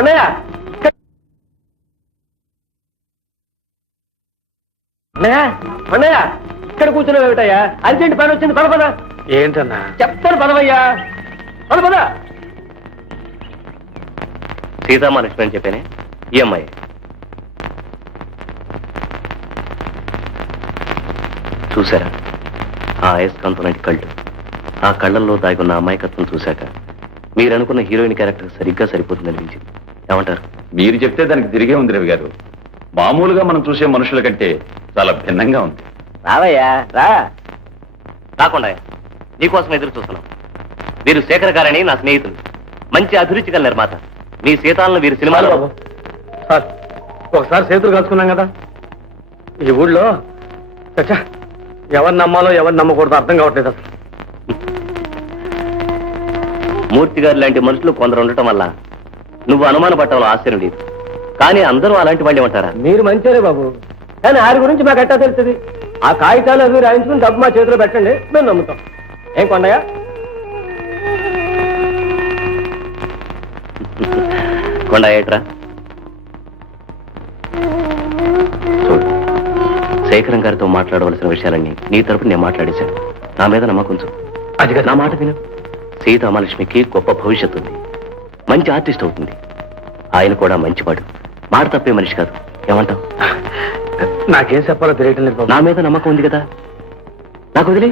అన్నయ్య అన్నయ్య అన్నయ్య ఇక్కడ కూర్చున్నావు ఏమిటయ్యా? అర్జెంట్ పని వచ్చింది, పద పద. ఏంటన్నా? చెప్తాను పదవయ్యా, పద పద. సీతామహాలక్ష్మి అని చెప్పానే ఈ అమ్మాయి. చూసారా ఆ అయస్కాంతం లాంటి కళ్ళు, ఆ కళ్ళల్లో దాగున్న అమాయకత్వం చూశాక మీరనుకున్న హీరోయిన్ క్యారెక్టర్ సరిగ్గా సరిపోతుంది అనిపించింది. ఏమంటారు? మీరు చెప్తే దానికి తిరిగే ఉంది రవి గారు. మామూలుగా మనం చూసే మనుషుల కంటే చాలా భిన్నంగా ఉంది. రావయ్యా రా. రాకుండా నీకోసం ఎదురు చూస్తున్నాం. వీరు శేఖర్ గారని నా స్నేహితులు, మంచి అభిరుచి గల నిర్మాత. మీ సీతాలను వీరు సినిమాలో. బాబు సార్, ఒకసారి చేతులు కలుసుకున్నాం కదా, ఈ ఊళ్ళో చచ్చా ఎవరు నమ్మాలో ఎవరు నమ్మకూడదో అర్థం కావట్లేదు అసలు. మూర్తి గారు లాంటి మనుషులు కొందరు ఉండటం వల్ల నువ్వు అనుమాన పట్టడంలో ఆశ్చర్యం లేదు. కానీ అందరూ అలాంటి వాళ్ళే ఉంటారా? మీరు మంచిరే బాబు, కానీ ఆరి గురించి మాకు ఎట్టా తెలుస్తుంది? ఆ కాగితాలు అవి రాయించుకుని డబ్బు మా చేతిలో పెట్టండి, మేము నమ్ముతాం. ఏం కొండయ్య? కొండ ఏట్రా చూడు, శేఖరం గారితో మాట్లాడవలసిన విషయాలన్నీ నీ తరపున నేను మాట్లాడేశాను. నా మీద నమ్మకం ఉంచు. అది నా మాట విను. సీతామహాలక్ష్మికి గొప్ప భవిష్యత్తు ఉంది, మంచి ఆర్టిస్ట్ అవుతుంది. ఆయన కూడా మంచివాడు, మాట తప్పే మనిషి కాదు. ఏమంటావు? నాకేం చెప్పాలో తెలియటం లేదు బాబు. నా మీద నమ్మకం ఉంది కదా, నాకు వదిలే.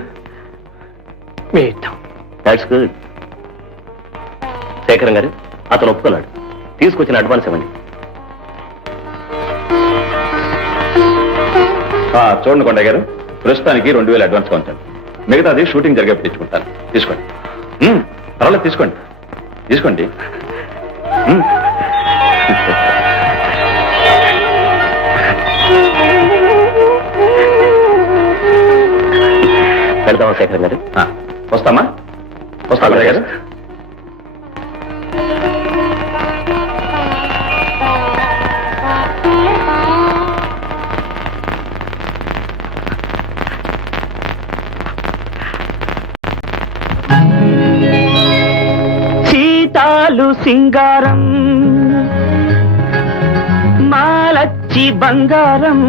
మీ ఇష్టం. That's good. శేఖరం గారు అతను ఒప్పుకున్నాడు, తీసుకొచ్చిన అడ్వాన్స్ ఇవ్వండి. చూడండి కొండ గారు, ప్రస్తుతానికి 2000 అడ్వాన్స్ ఉంచాను. మిగతాది షూటింగ్ జరిగే తెచ్చుకుంటాను. తీసుకోండి. పర్వాలేదు, తీసుకోండి తీసుకోండి. వెళ్దామా శేఖరం గారు? వస్తామా? వస్తా గారు. సీతాలు సింగారం, మాలచ్చి బంగారం,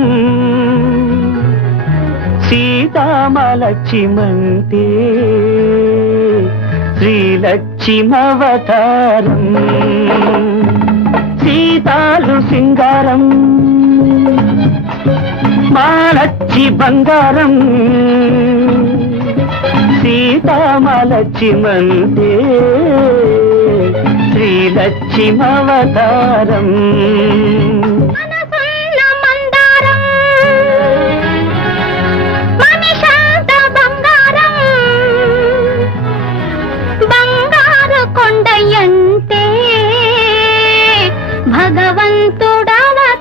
సీతామలక్ష్మంతే శ్రీలక్ష్మవతారం. సీతాలు సింగారం, మాలచ్చి బంగారం, సీతామలక్ష్మంతే శ్రీలక్ష్మవతారం. కొండయంటే భగవంతుడవతారం.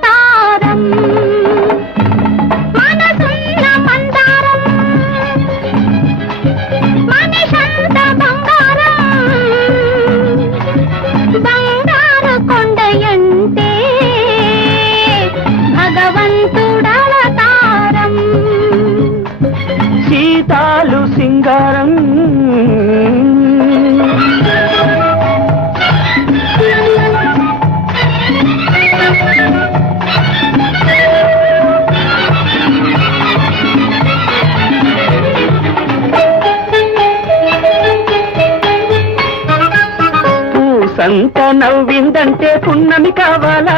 మనసున్న మందారం, మనిషంత బంగారం, బంగారు కొండయంటే భగవంతుడవతారం. సీతాలు సింగారం, సంత నవ్విందంటే పున్నమి కావాలా?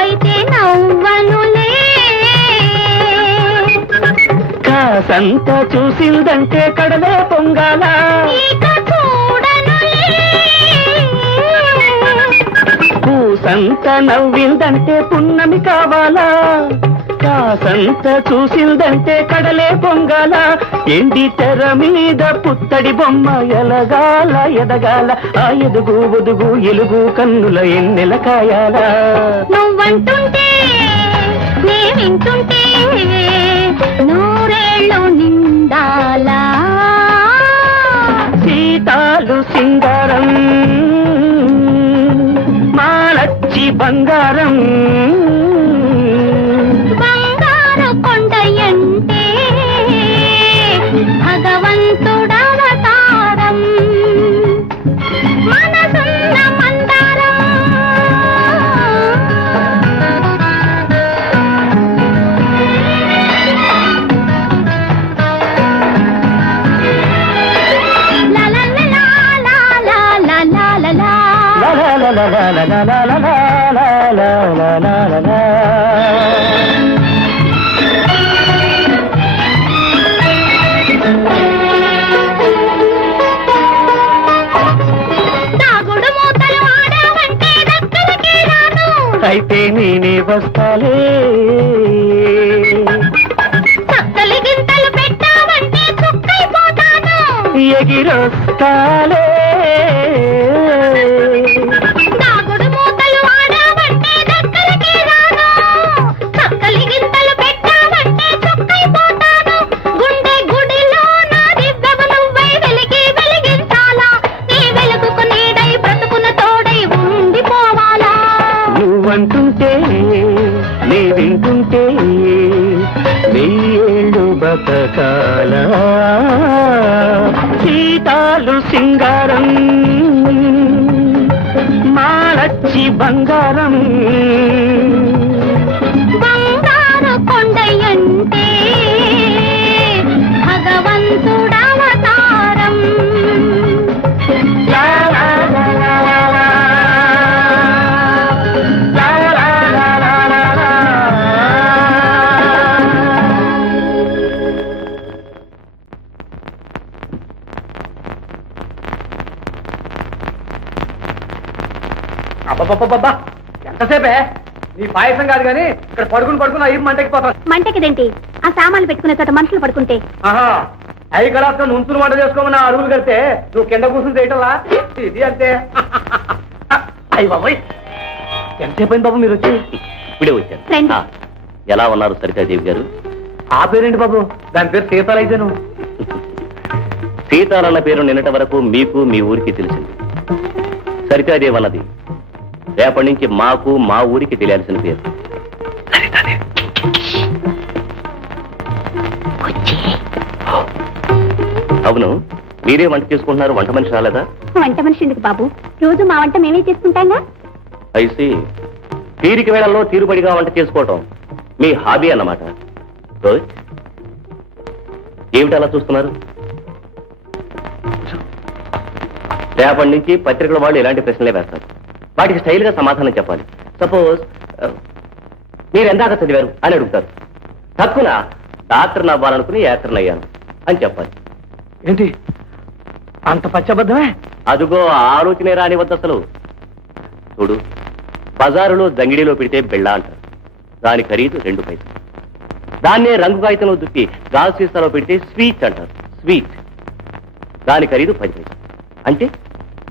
అయితే నవ్వనులే. కాసంత చూసిందంటే కడలే పొంగాల. ఇక చూడనులే. పూసంత నవ్విందంటే పున్నమి కావాలా? కాసంత చూసిందంటే కడలే పొంగాల. ఎండి తెర మీద పుత్తడి బొమ్మ ఎలగాల ఎదగాల. ఆ ఎదుగు ఒదుగు ఎలుగు కన్నుల ఎన్నెల కాయాల. నువ్వంటుంటే నే వింటుంటే నూరేళ్ళు నిండాలా. సీతాలు సింగారం, మాలచ్చి బంగారం, బంగారు కొండయంటే భగవంతుడవతారం. మనసున్న మందారం, దాగుడు మూతలు ఆడావంటే దక్కలకే రాను. అయితే నేనే వస్తాలే చక్కలి గింతలు పెట్టావంటే చుక్కైపోతాను. ఎగిరొస్తాలే దాగుడు మూతలు ఆడావంటే దక్కలకే రాను. చక్కలి గింతలు పెట్టావంటే చుక్కైపోతాను. గుండె గుడిలో నా దివ్యము నువ్వై వెలిగి వెలిగించాలా. నీ వెలుగుకు నీడై బ్రతుకున తోడై ఉండిపోవాలా. నువ్వంటుంటే నీ వింటుంటే వెయ్యేళ్ళు బతకాల సీతాలు సింగారం మాలచ్చి బంగారం బంగారు కొండయంటే భగవంతుడవతారం. లా లా లా లా లా లా. లా లా లా లా లా లా. అబ్బబ్బబ్బబ్బా ఎంతసేపే నీ పాయసం కాదు కానీ ఇక్కడ పడుకుని అయ్యి మంటకిపోతాను. మంటకిదేంటి? ఆ సామాన్లు పెట్టుకునే చోట మనుషులు పడుకుంటే ఆహా అవి కలాస్తో నుంచుని వంట చేసుకోమని అడుగులు కడితే నువ్వు కింద కూర్చుని చేయటంలా ఇది అంతే. అయ్యి బాబోయ్ ఎంతసేపు అయింది బాబు మీరు వచ్చి? ఇప్పుడే వచ్చాను. రండి. ఆ, ఎలా ఉన్నారు సరితాదేవి గారు? ఆ పేరేంటి బాబు? దాని పేరు సీతాలు అయితే నువ్వు. సీతాలన్న పేరు నిన్నటి వరకు మీకు మీ ఊరికి తెలిసింది. సరితాదేవి అన్నది రేపటి నుంచి మాకు మా ఊరికి తెలియాల్సిన పేరు. అవును, మీరే వంట చేసుకుంటున్నారు, వంట మనిషి రాలేదా? వంట మనిషి ఎందుకు బాబు? రోజు మా వంట మేమే చేసుకుంటాంగా. అయితే తీరిక వేళల్లో తీరుబడిగా వంట చేసుకోవటం మీ హాబీ అన్నమాట. గుడ్. ఏమిటి అలా చూస్తున్నారు? రేపటి నుంచి పత్రికల వాళ్ళు ఇలాంటి ప్రశ్నలే వేస్తారు. వాటికి స్టైల్ గా సమాధానం చెప్పాలి. సపోజ్ మీరు ఎందాక చదివారు అని అడుగుతారు. తక్కువ డాక్టర్ని అవ్వాలనుకుని యాక్టర్ని అయ్యాను అని చెప్పాలి. ఏంటి అంత పచ్చబద్ధమే? అదుగో ఆ ఆలోచనే రానివద్దు అసలు. చూడు, బజారులో దంగిడిలో పెడితే బెళ్ళ అంటారు, దాని ఖరీదు 2 పైసలు. దాన్నే రంగు కాగితంలో దుక్కి గాజు సీసాలో పెడితే స్వీట్ అంటారు, స్వీట్, దాని ఖరీదు 10 పైసలు. అంటే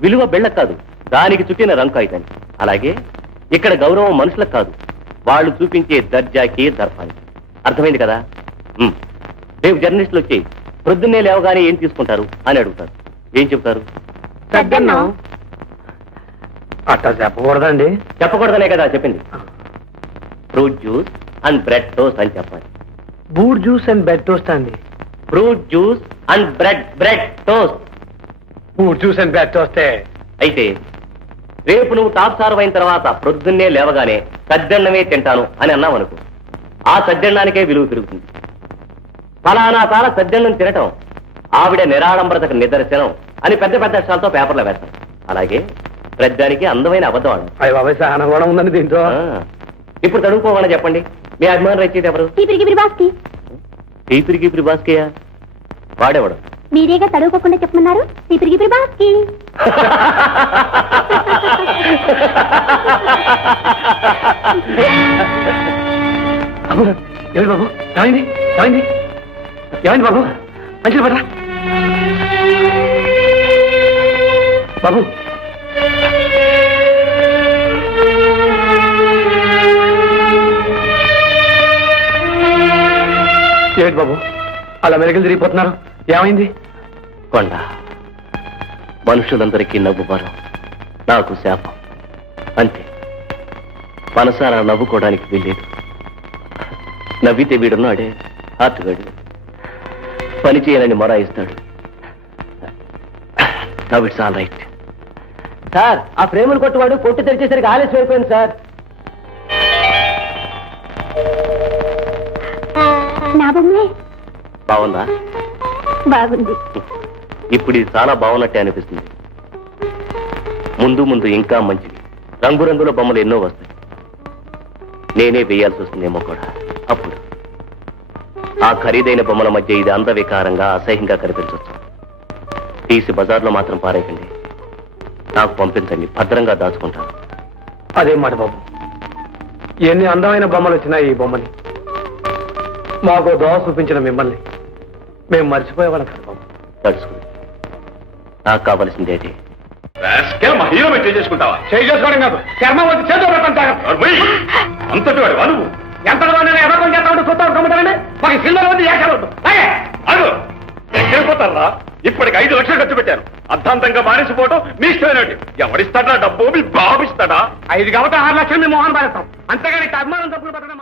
విలువ బెళ్ళకు కాదు, దానికి చుట్టిన రంగు కాగితానికి. అలాగే ఇక్కడ గౌరవం మనుషులకు కాదు, వాళ్ళు చూపించే దర్జాకి దర్పానికి. అర్థమైంది కదా? రేపు జర్నలిస్టులు వచ్చి ప్రొద్దున్నే లేవగానే ఏం తీసుకుంటారు అని అడుగుతారు. ఏం చెప్తారు? సద్దన్నం. అట్టా చెప్పకూడదండి. చెప్పకూడదనే కదా చెప్పింది. Fruit juice and bread toast అని చెప్పాలి. Boot juice and bed toast అండి. Fruit juice and bread toast. Boot juice and bed టోస్టే. అయితే రేపు నువ్వు టాప్ సార్ అయిన తర్వాత ప్రొద్దున్నే లేవగానే సద్దన్నమే తింటాను అని అన్నావు అనుకో, ఆ సద్దన్నానికే విలువ పెరుగుతుంది. ఫలానా తార సద్దన్నం తినటం ఆవిడ నిరాడంబరతకు నిదర్శనం అని పెద్ద పెద్ద అక్షరాలతో పేపర్లో వేస్తాం. అలాగే ప్రజ్ఞానికి అందమైన అబద్ధం ఆడు. అయ్య బాబాయ్ సహనం కూడా ఉందండి దీంట్లో. ఇప్పుడు తడుపుకోవాలని చెప్పండి, మీ అభిమానం రచయిత ఎవరు? టీపిరికి బాస్కేయా? వాడేవాడు? మీరేగా తడువుకోకుండా చెప్పమన్నారు. తిరిగి బాస్కి. ఏమిటి బాబు? ఏమైంది? ఏమైంది? ఏమైంది బాబు? మంచిది పడరా బాబు. ఏమిటి బాబు అలా మెరుగులు తిరిగిపోతున్నారు? ఏమైంది? కొండ, మనుషులందరికీ నవ్వు వరం, నాకు శాపం. అంతే, మనసారా నవ్వుకోవడానికి వీల్లేదు. నవ్వితే వీడున్నాడే ఆర్టుగాడు, పని చేయాలని మొరాయిస్తాడు. Now it's all right. Sir, ఆ ప్రేమలు కొట్టువాడు కొట్టు తెరిచేసరికి ఆలస్యం అయిపోయింది సార్. నా బొమ్మే బాగుందా? బాగుంది. ఇప్పుడు ఇది చాలా బాగున్నట్టే అనిపిస్తుంది. ముందు ముందు ఇంకా మంచిది రంగురంగుల బొమ్మలు ఎన్నో వస్తాయి. నేనే వేయాల్సి వస్తుందేమో కూడా. అప్పుడు ఆ ఖరీదైన బొమ్మల మధ్య ఇది అందవికారంగా అసహ్యంగా కనిపించవచ్చు. తీసి బజార్లో మాత్రం పారేయకండి. నాకు పంపించండి, భద్రంగా దాచుకుంటాను. అదేం మాట బాబు, ఎన్ని అందమైన బొమ్మలు వచ్చినాయి ఈ బొమ్మని. మాకు దోవ చూపించిన మిమ్మల్ని మేము మర్చిపోయేవాళ్ళం కదా బాబు. తడుచుకుని నాకు కావలసిందేంటి? రాస్కెల్, మా హీరో మీద చేసుకుంటావా? చేయి చేసుకోవడం కాదు, చర్మం వచ్చి చేతిలో పెట్టడం జాగ్రత్త. అంతటి వాడు నువ్వు ఎంత ఎవరికో చేస్తా ఉంటే చూస్తా కమ్ముతారండి. మాకు సినిమాలు వద్దు, ఏకాలు వద్దు. అడు ఎక్కడిపోతారా? ఇప్పటికి 5 లక్షలు ఖర్చు పెట్టారు. అర్థాంతంగా మానేసిపోవటం మీ ఇష్టమైనట్టు. ఎవరిస్తాడా డబ్బు? మీ బాబు ఇస్తాడా? 5 కాబట్టి 6 లక్షలు మేము మోహన్ పారేస్తాం. అంతేగాని అభిమానం తప్పులు పెట్టడం